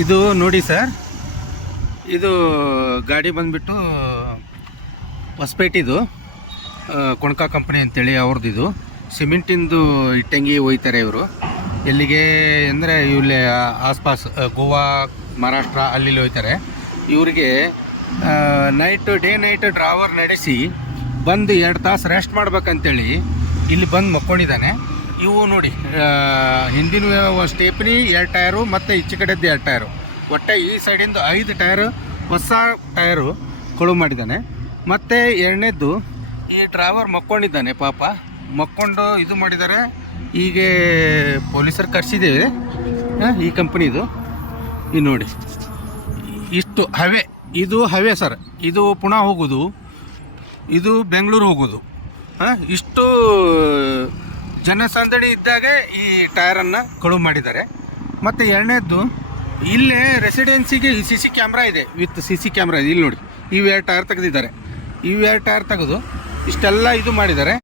ಇದು ನೋಡಿ ಸರ್, ಇದು ಗಾಡಿ ಬಂದುಬಿಟ್ಟು ಹೊಸಪೇಟಿದು ಕೊಣಕ ಕಂಪ್ನಿ ಅಂತೇಳಿ ಅವ್ರದ್ದು. ಇದು ಸಿಮೆಂಟಿಂದು ಇಟ್ಟಂಗಿ ಒಯ್ತಾರೆ ಇವರು. ಎಲ್ಲಿಗೆ ಅಂದರೆ ಇಲ್ಲಿ ಆಸ್ಪಾಸ್ ಗೋವಾ, ಮಹಾರಾಷ್ಟ್ರ ಅಲ್ಲಿ ಒಯ್ತಾರೆ. ಇವರಿಗೆ ಡೇ ನೈಟ್ ಡ್ರಾವರ್ ನಡೆಸಿ ಬಂದು 2 ತಾಸು ರೆಸ್ಟ್ ಮಾಡ್ಬೇಕಂತೇಳಿ ಇಲ್ಲಿ ಬಂದು ಮಕ್ಕೊಂಡಿದ್ದಾನೆ. ಇವು ನೋಡಿ, ಹಿಂದಿನ ಸ್ಟೇಪ್ನಿ 2 ಟಯರು ಮತ್ತು ಈಚೆ ಕಡೆದ್ದು 2 ಟಯರು, ಒಟ್ಟೆ ಈ ಸೈಡಿಂದ 5 ಟಯರು ಹೊಸ ಟಯರು ಕಳು ಮಾಡಿದ್ದಾನೆ. ಮತ್ತು ಎರಡನೇದ್ದು ಈ ಡ್ರೈವರ್ ಮಕ್ಕೊಂಡಿದ್ದಾನೆ ಪಾಪ. ಮಕ್ಕೊಂಡು ಇದು ಮಾಡಿದ್ದಾರೆ. ಈಗ ಪೊಲೀಸರು ಕರೆಸಿದ್ದೇವೆ ಈ ಕಂಪ್ನಿದು. ಇದು ನೋಡಿ, ಇಷ್ಟು ಹವೆ, ಇದು ಹವೆ ಸರ್. ಇದು ಪುಣೆ ಹೋಗೋದು, ಇದು ಬೆಂಗಳೂರು ಹೋಗೋದು. ಇಷ್ಟು ಜನಸಂದಣಿ ಇದ್ದಾಗ ಈ ಟಯರನ್ನು ಕಳುವು ಮಾಡಿದ್ದಾರೆ. ಮತ್ತು ಎರಡನೇದ್ದು, ಇಲ್ಲೇ ರೆಸಿಡೆನ್ಸಿಗೆ CC ಕ್ಯಾಮ್ರಾ ಇದೆ, ವಿತ್ CC ಕ್ಯಾಮ್ರಾ ಇದೆ. ಇಲ್ಲಿ ನೋಡಿ, ಇವು 2 ಟಯರ್ ತೆಗೆದಿದ್ದಾರೆ. ಇವು 2 ಟಯರ್ ತೆಗೆದು ಇಷ್ಟೆಲ್ಲ ಇದು ಮಾಡಿದ್ದಾರೆ.